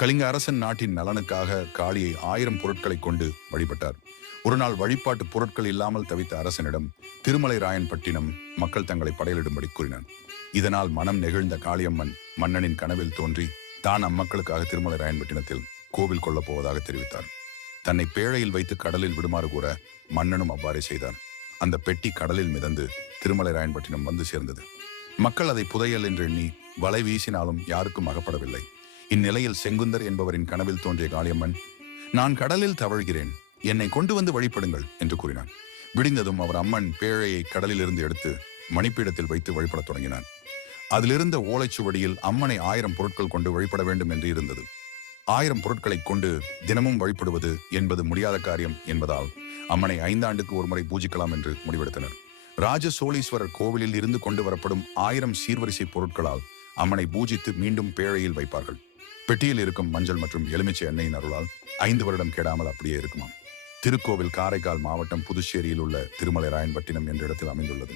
கலிங்க அரசன் நாட்டின் நலனுக்காக காளியை 1000 பொருட்களை கொண்டு வழிபட்டார். ஒரு நாள் வழிபாட்டு பொருட்கள் இல்லாமல் தவித்த அரசனிடம் திருமலை ராயன்பட்டினம் மக்கள் தங்களை படையலிடும்படி கூறினார். இதனால் மனம் நெகிழ்ந்த காளியம்மன் மன்னனின் கனவில் தோன்றி தான் அம்மக்களுக்காக திருமலை ராயன்பட்டினத்தில் கோவில் கொள்ளப் போவதாக தெரிவித்தார். தன்னை பேழையில் வைத்து கடலில் விடுமாறு கூற மன்னனும் அவ்வாறே செய்தார். அந்த பெட்டி கடலில் மிதந்து திருமலை ராயன்பட்டினம் வந்து சேர்ந்தது. மக்கள் அதை புதையல் என்று எண்ணி வலை வீசினாலும் யாருக்கும் அகப்படவில்லை. இந்நிலையில் செங்குந்தர் என்பவரின் கனவில் தோன்றிய காளியம்மன், நான் கடலில் தவழ்கிறேன், என்னை கொண்டு வந்து வழிபடுங்கள் என்று கூறினார். விடிந்ததும் அவர் அம்மன் பேழையை கடலில் இருந்து எடுத்து மணிப்பீடத்தில் வைத்து வழிபடத் தொடங்கினார். அதிலிருந்த ஓலைச்சுவடியில் அம்மனை 1000 பொருட்கள் கொண்டு வழிபட வேண்டும் என்று இருந்தது. 1000 பொருட்களை கொண்டு தினமும் வழிபடுவது என்பது முடியாத காரியம் என்பதால் அம்மனை 5 ஆண்டுக்கு ஒரு முறை பூஜிக்கலாம் என்று முடிவெடுத்தனர். ராஜ சோழீஸ்வரர் கோவிலில் இருந்து கொண்டு வரப்படும் 1000 சீர்வரிசை பொருட்களால் அம்மனை பூஜித்து மீண்டும் பேழையில் வைப்பார்கள். பெட்டியில் இருக்கும் மஞ்சள் மற்றும் எலுமிச்சை எண்ணெயின் அருளால் 5 வருடம் கெடாமல் அப்படியே இருக்குமாம். திருக்கோவில் காரைக்கால் மாவட்டம் புதுச்சேரியில் உள்ள திருமலை ராயன்பட்டினம் என்ற இடத்தில் அமைந்துள்ளது.